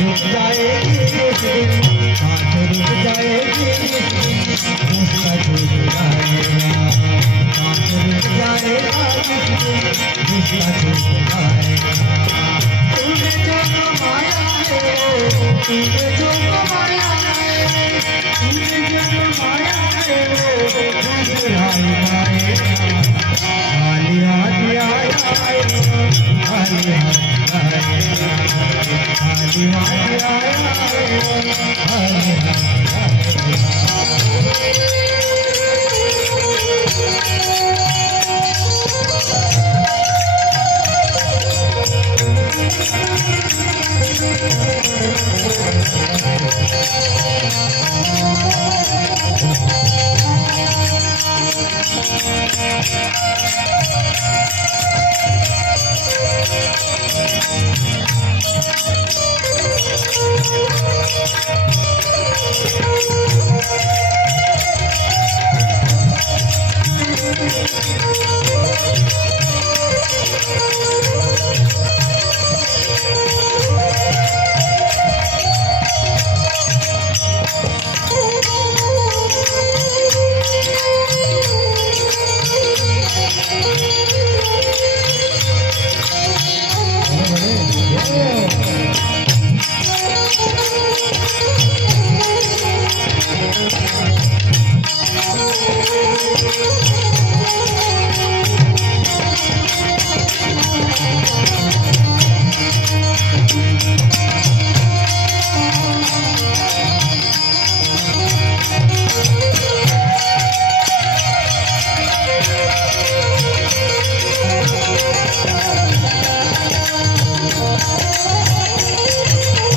रुक जाएगी सांस रुक जाएगी उसका छूट जाएगा सांस रुक जाएगा उसका छूट जाएगा तूने जो कमाया है तूने जो कमाया है तूने जो कमाया है दूसरा ही पाएगा खाली हाथ आया खाली हाथ आया खाली हाथ आया Thank you.